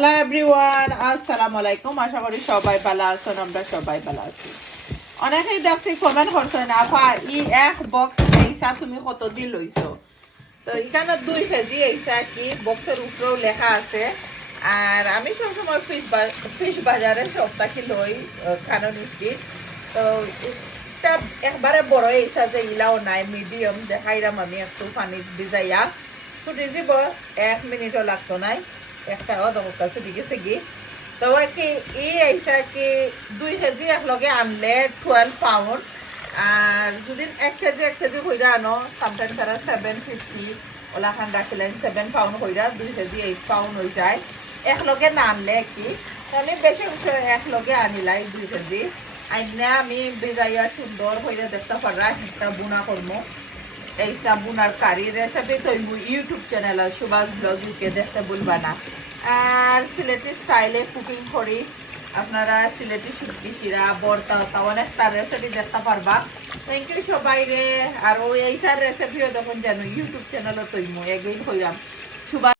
Hello everyone, আসসালামু আলাইকুম। আশা করি সবাই ভালো আছেন, আমরা সবাই ভালো আছি। অনেকেই দেখছি কমেন্ট করছেন, আপা এক বক্স এইসা তুমি কতদিন লইছো? তো এখানে 2 কেজি এইসা কি বক্সের উপরেও লেখা আছে। আর আমি সবসময় ফিশ বাজারে সপ্তাহে লই, কানন স্ট্রিট। তো এটা একবারে বড় এইসা যে ইলাও নাই, মিডিয়াম দেখাইলাম আমি একটু পানি ভিজাইয়া ছুটি দিব। 1 মিনিটও লাগতো নাই, একটা অদমকা ছুটি গেছে কি। তো কি এইসা কি 2 কেজি একলগে আনলে 12 পাউন্ড। আর যদি 1 কেজি হইরা আনো, সামটাইম তারা 750 ওলা খান রাখিলেন 7 পাউন্ড হইরা 2 কেজি 8 পাউন্ড হয়ে যায় একলগে না আনলে কি। আমি বেশি একলগে আনিলাই 2 কেজি আইনা আমি বেজাইয়া সুন্দর হইরা দেখতে পারা একটা বুনা করবো। এইসা বুনার কারি রেসিপি তো YouTube channel Subhash blog UK দেখতে ভুলবা না। আর সিলেটি স্টাইলে কুকিং করি, আপনারা সিলেটি শুটকি শিরা বর্তা অনেক তার রেসিপি দেখতে পারবা। থ্যাংক ইউ সবাই রে। আর ওই এইসার রেসিপিও যখন জানো ইউটিউব চ্যানেলও তৈমু এগেইন হইলাম সুভাষ